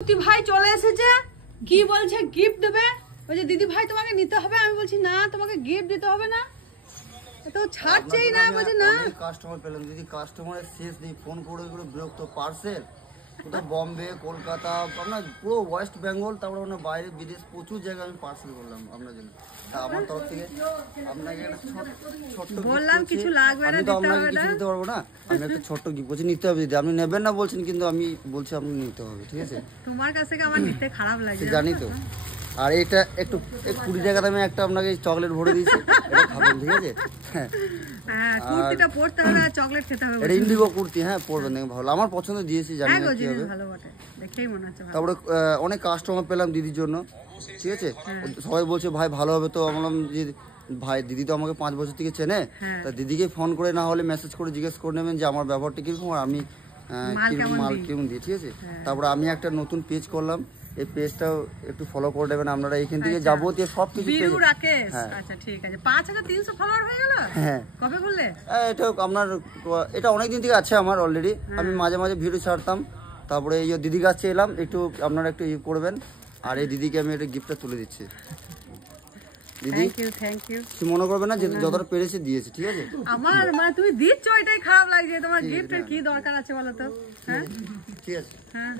দিদি ভাই চলে এসেছে, কি বলছে গিফট দেবে। বলছে দিদি ভাই তোমাকে নিতে হবে। আমি বলছি না, তোমাকে গিফট দিতে হবে না, তো ছাড়ছেই না। বলছে না, কাস্টমার পেলাম দিদি, কাস্টমারের শেষ নেই, ফোন করে করে বিরক্ত। পার্সেল কোথাও বম্বে, কলকাতা, আপনার পুরো ওয়েস্ট বেঙ্গল, তারপরে আপনার বাইরে বিদেশ প্রচুর জায়গায় আমি পার্সেল করলাম আপনার জন্য। তা আমার তরফ থেকে আপনাকে একটা ছোট্ট বললাম কিছু লাগবে না, দিতে হবে না, কিছু দিতে পারবো না। আমি একটা ছোট্ট গিফট বলছি, নিতে হবে দিদি। আপনি নেবেন না বলছেন, কিন্তু আমি বলছি আপনি নিতে হবে, ঠিক আছে? তোমার কাছ থেকে আমার নিতে খারাপ লাগে, জানি তো। আর এটা একটু 20 টাকা দামে একটা আপনাকে চকলেট ভরে দিয়েছি, এটা খাবেন, ঠিক আছে? হ্যাঁ, কুর্তিটা পরতে হবে আর চকলেট খেতে হবে। এটা ইন্ডিগো কুর্তি, হ্যাঁ পরবেন, দেখে ভালো, আমার পছন্দ, দিয়েছি, জানি না কি হবে। ভালো বটে, দেখেই মনে হচ্ছে ভালো। তারপরে অনেক কাস্টমার পেলাম দিদির জন্য, ঠিক আছে? সবাই বলছে ভাই ভালো হবে, তো বললাম যে ভাই দিদি তো আমাকে 5 বছর থেকে চেনে, তা দিদিকে ফোন করে না হলে মেসেজ করে জিজ্ঞেস করে নেবেন যে আমার ব্যবহারটা কিরকম আর আমি কিরকম মাল কেমন দিই, ঠিক আছে? তারপরে আমি একটা নতুন পেজ করলাম, এই পেজটাও একটু ফলো করে দেবেন আপনারা। এখান থেকে যাবতীয় সবকিছু পেয়ে যাবেন। আচ্ছা ঠিক আছে, 5300 ফলোয়ার হয়ে গেল। হ্যাঁ, কবে বললে? এটা আপনার, এটা অনেকদিন থেকে আছে আমার অলরেডি। আমি মাঝে মাঝে ভিডিও ছাড়তাম। তারপরে এই দিদি কাছে এলাম, একটু আপনারা একটু ইয়ে করবেন। আর এই দিদিকে আমি একটা গিফটটা তুলে দিচ্ছি। দিদি থ্যাংক ইউ। কিছু মনে করবে না, যে যতটা পেরেছে দিয়েছি, ঠিক আছে? আমার মানে তুমি দিচ্ছ এটাই খারাপ লাগছে, তোমার গিফটের কি দরকার আছে বলো তো? হ্যাঁ ঠিক আছে। হ্যাঁ।